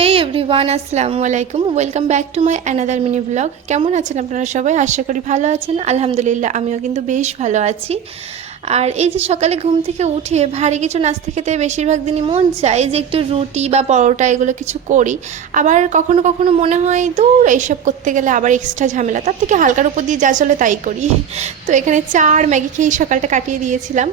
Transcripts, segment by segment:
হে everyone আসসালামু আলাইকুম welcome back to my another mini blog কেমন আছেন আপনারা সবাই? আশা করি ভালো আছেন। আলহামদুলিল্লাহ, আমিও কিন্তু বেশ ভালো আছি। আর এই যে সকালে ঘুম থেকে উঠে ভারী কিছু নাস্তা খেতে বেশিরভাগ দিনই মন চায় যে একটু রুটি বা পরোটা এগুলো কিছু করি। আবার কখনো কখনো মনে হয়, দূর, এইসব করতে গেলে আবার এক্সট্রা ঝামেলা। তার থেকে হালকার উপর দিয়ে যা চলে তাই করি। তো এখানে চা আর ম্যাগি খেয়েই সকালটা কাটিয়ে দিয়েছিলাম।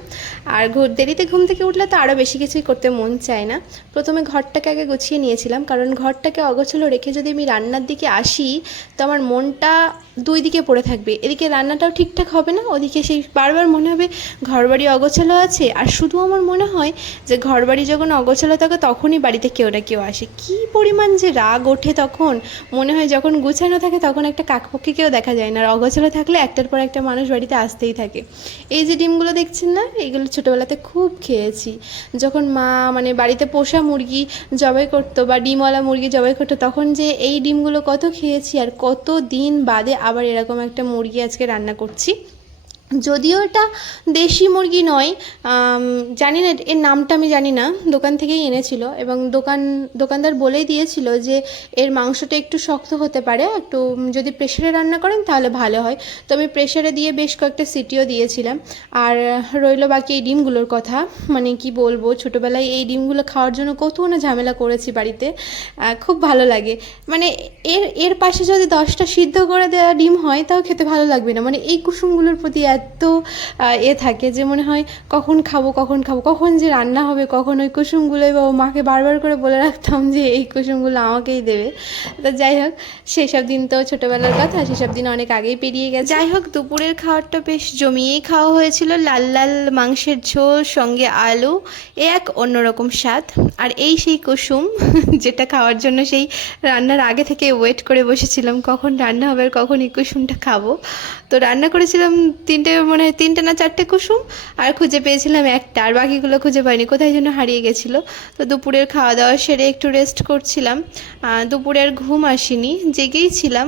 আর ঘুর, দেরিতে ঘুম থেকে উঠলে তো আরও বেশি কিছুই করতে মন চায় না। প্রথমে ঘরটাকে আগে গুছিয়ে নিয়েছিলাম, কারণ ঘরটাকে অগোছলো রেখে যদি আমি রান্নার দিকে আসি, তো আমার মনটা দুই দিকে পড়ে থাকবে। এদিকে রান্নাটাও ঠিকঠাক হবে না, ওদিকে সেই বারবার মনে হবে ঘরবাড়ি অগোছালো আছে? আর শুধু আমার মনে হয় যে ঘরবাড়ি যখন অগোছালো থাকে, তখনই বাড়িতে কেউ না কেউ আসে। কী পরিমাণ যে রাগ ওঠে তখন? মনে হয় যখন গুছানো থাকে, তখন একটা কাকপক্ষীকেও দেখা যায় না। আর অগোছালো থাকলে একটার পর একটা মানুষ বাড়িতে আসতেই থাকে। এই যে ডিমগুলো দেখছেন না? এইগুলো ছোটোবেলাতে খুব খেয়েছি। যখন মা মানে বাড়িতে পোষা মুরগি জবাই করতো বা ডিমওয়ালা মুরগি জবাই করতো, তখন যে এই ডিমগুলো কত খেয়েছি আর কত দিন বাদে আবার এরকম একটা মুরগি আজকে রান্না করছি। যদিও এটা দেশি মুরগি নয় জানি না, এর নামটা আমি জানি না, দোকান থেকেই এনেছিল এবং দোকান, দোকানদার বলেই দিয়েছিল যে এর মাংসটা একটু শক্ত হতে পারে, একটু যদি প্রেশারে রান্না করেন তাহলে ভালো হয়। তো আমি প্রেশারে দিয়ে বেশ কয়েকটা সিটিও দিয়েছিলাম। আর রইল বাকি এই ডিমগুলোর কথা মানে কি বলব, ছোটোবেলায় এই ডিমগুলো খাওয়ার জন্য কত না ঝামেলা করেছি বাড়িতে খুব ভালো লাগে। মানে এর এর পাশে যদি দশটা সিদ্ধ করে দেওয়া ডিম হয়, তাও খেতে ভালো লাগবে না। মানে এই কুসুমগুলোর প্রতি এত এ থাকে যে মনে হয় কখন খাব কখন খাব, কখন যে রান্না হবে, কখন ওই কুসুমগুলোই বা মাকে বারবার করে বলে রাখতাম যে এই কুসুমগুলো আমাকেই দেবে। তো যাই হোক, সেসব দিন তো ছোটোবেলার কথা, সেসব দিন অনেক আগেই পেরিয়ে গেছে। যাই হোক, দুপুরের খাবারটা বেশ জমিয়েই খাওয়া হয়েছিল। লাল লাল মাংসের ঝোল, সঙ্গে আলু, এ এক অন্যরকম স্বাদ। আর এই সেই কুসুম, যেটা খাওয়ার জন্য সেই রান্নার আগে থেকে ওয়েট করে বসেছিলাম, কখন রান্না হবে আর কখন এই কুসুমটা খাব। তো রান্না করেছিলাম তিনটে মানে হয় তিনটে না চারটে কুসুম আর খুঁজে পেয়েছিলাম একটা আর বাকিগুলো খুঁজে পাইনি কোথায় যেন হারিয়ে গেছিল। তো দুপুরের খাওয়া দাওয়া সেরে একটু রেস্ট করছিলাম। আহ, দুপুরে আর ঘুম আসেনি জেগেই ছিলাম।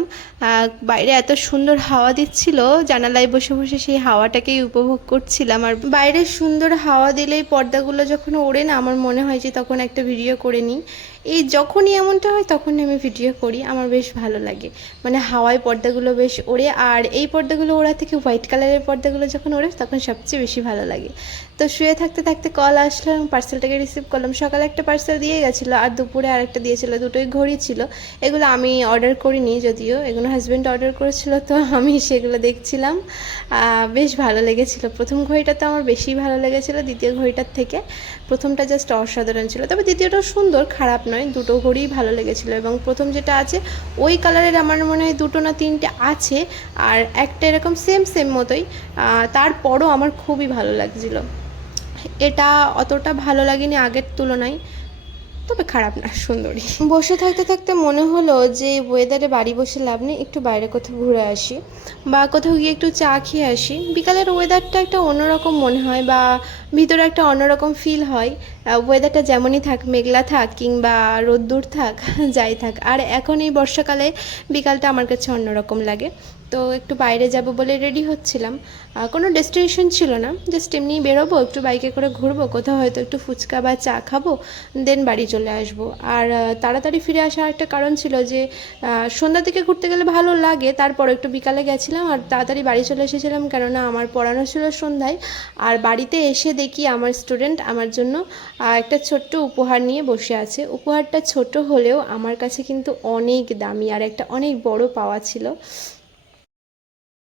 বাইরে এত সুন্দর হাওয়া দিচ্ছিল জানালায় বসে বসে সেই হাওয়াটাকেই উপভোগ করছিলাম। আর বাইরে সুন্দর হাওয়া দিলেই পর্দাগুলো যখন ওড়ে না আমার মনে হয় যে তখন একটা ভিডিও করে নিই। এই যখনই এমনটা হয় তখনই আমি ভিডিও করি, আমার বেশ ভালো লাগে। মানে হাওয়ায় পর্দাগুলো বেশ ওড়ে, আর এই পর্দাগুলো ওড়া থেকে হোয়াইট কালারের পর্দাগুলো যখন ওড়ে, তখন সবচেয়ে বেশি ভালো লাগে। তো শুয়ে থাকতে থাকতে কল আসলো এবং পার্সেলটাকে রিসিভ করলাম। সকালে একটা পার্সেল দিয়ে গেছিল আর দুপুরে আরেকটা দিয়েছিল। দুটোই ঘড়ি ছিল। এগুলো আমি অর্ডার করিনি যদিও। এগুলো হাজব্যান্ড অর্ডার করেছিল, তো আমি সেগুলো দেখছিলাম। বেশ ভালো লেগেছিল। প্রথম ঘড়িটা তো আমার বেশি ভালো লেগেছিল, দ্বিতীয় ঘড়িটার থেকে। প্রথমটা জাস্ট অসাধারণ ছিল। তবে দ্বিতীয়টাও সুন্দর, খারাপ নয়। দুটো ঘড়িই ভালো লেগেছিল এবং প্রথম যেটা আছে, ওই কালারের আমার মনে হয় দুটো না তিনটে আছে। আর একটা এরকম সেম সেম মতোই। তারপরও আমার খুবই ভালো লাগছিল। এটা অতটা ভালো লাগেনি আগের তুলনায়। তবে খারাপ না, সুন্দরী। বসে থাকতে থাকতে মনে হলো যে ওয়েদারে বাড়ি বসে লাভ নেই, একটু বাইরে কোথাও ঘুরে আসি বা কোথাও গিয়ে একটু চা খেয়ে আসি। বিকালের ওয়েদারটা একটা অন্যরকম মনে হয় বা ভিতরে একটা অন্যরকম ফিল হয়। ওয়েদারটা যেমনই থাক, মেঘলা থাক কিংবা রোদ্দুর থাক, যাই থাক। আর এখন এই বর্ষাকালে বিকালটা আমার কাছে অন্যরকম লাগে। তো একটু বাইরে যাব বলে রেডি হচ্ছিলাম। কোনো ডেস্টিনেশন ছিল না। জাস্ট এমনি বেরোবো, একটু বাইকে করে ঘুরবো, কোথাও হয়তো একটু ফুচকা বা চা খাব দেন বাড়ি চলে আসব। আর তাড়াতাড়ি ফিরে আসার একটা কারণ ছিল যে সন্ধ্যা থেকে ঘুরতে গেলে ভালো লাগে, তারপর একটু বিকালে গেছিলাম আর তাড়াতাড়ি বাড়ি চলে এসেছিলাম, কেননা আমার পড়ানো ছিল সন্ধ্যায়। আর বাড়িতে এসে দেখি আমার স্টুডেন্ট আমার জন্য একটা ছোট্ট উপহার নিয়ে বসে আছে। উপহারটা ছোট হলেও আমার কাছে কিন্তু অনেক দামি আর একটা অনেক বড় পাওয়া ছিল।